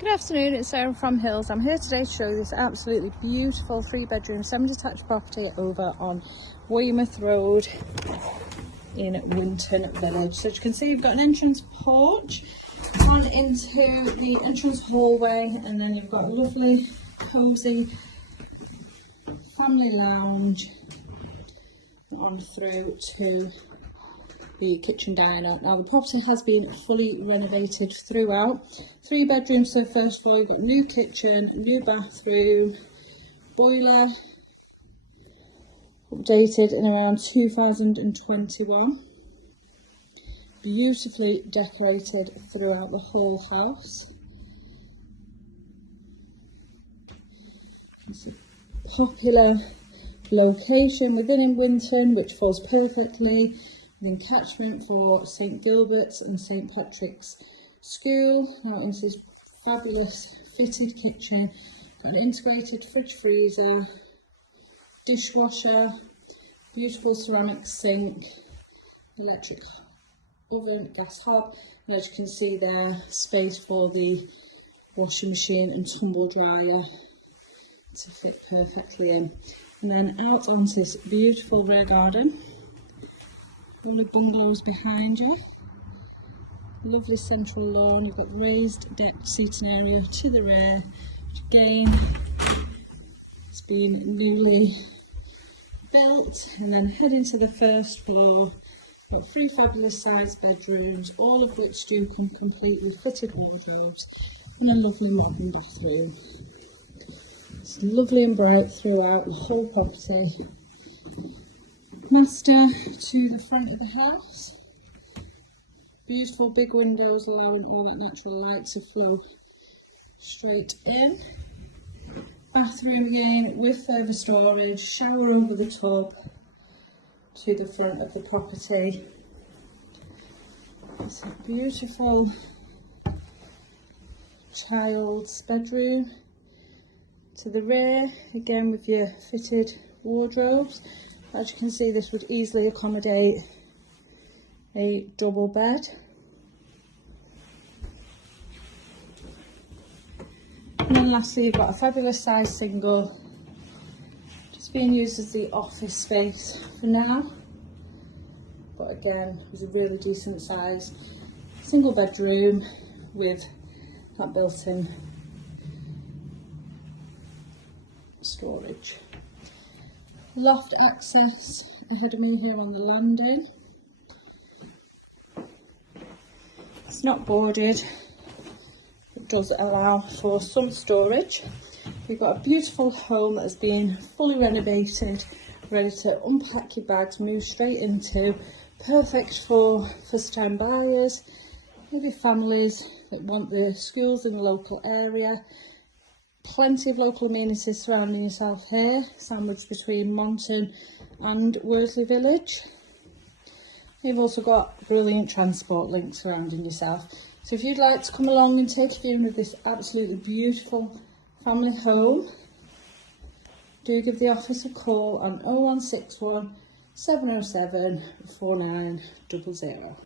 Good afternoon, it's Sarah from Hills. I'm here today to show you this absolutely beautiful 3-bedroom semi-detached property over on Weymouth Road in Winton Village. So as you can see, you've got an entrance porch on into the entrance hallway, and then you've got a lovely cosy family lounge on through to the kitchen diner. Now the property has been fully renovated throughout. 3 bedrooms, so first floor, you've got a new kitchen, a new bathroom, boiler, updated in around 2021. Beautifully decorated throughout the whole house. It's a popular location within Winton, which falls perfectly within catchment for St Gilbert's and St Patrick's School. Now into this fabulous fitted kitchen, got an integrated fridge freezer, dishwasher, beautiful ceramic sink, electric oven, gas hob, and as you can see there, space for the washing machine and tumble dryer to fit perfectly in. And then out onto this beautiful rear garden. Lovely bungalows behind you, lovely central lawn. You've got raised deck seating area to the rear, which again it's been newly built. And then head into the first floor. Got 3 fabulous sized bedrooms, all of which do come complete with fitted wardrobes and a lovely modern bathroom. It's lovely and bright throughout the whole property. Master to the front of the house. Beautiful big windows allowing all that natural light to flow straight in. Bathroom again with further storage, shower over the tub to the front of the property. It's a beautiful child's bedroom to the rear, again with your fitted wardrobes. As you can see, this would easily accommodate a double bed. And then lastly, you've got a fabulous size single, just being used as the office space for now. But again, it's a really decent size single bedroom with that built-in storage. Loft access ahead of me here on the landing. It's not boarded, it does allow for some storage. We've got a beautiful home that has been fully renovated, ready to unpack your bags, move straight into. Perfect for first time buyers, maybe families that want the schools in the local area. Plenty of local amenities surrounding yourself here, sandwiched between Monton and Worsley Village. You've also got brilliant transport links surrounding yourself. So if you'd like to come along and take a viewing of this absolutely beautiful family home, do give the office a call on 0161 707 4900.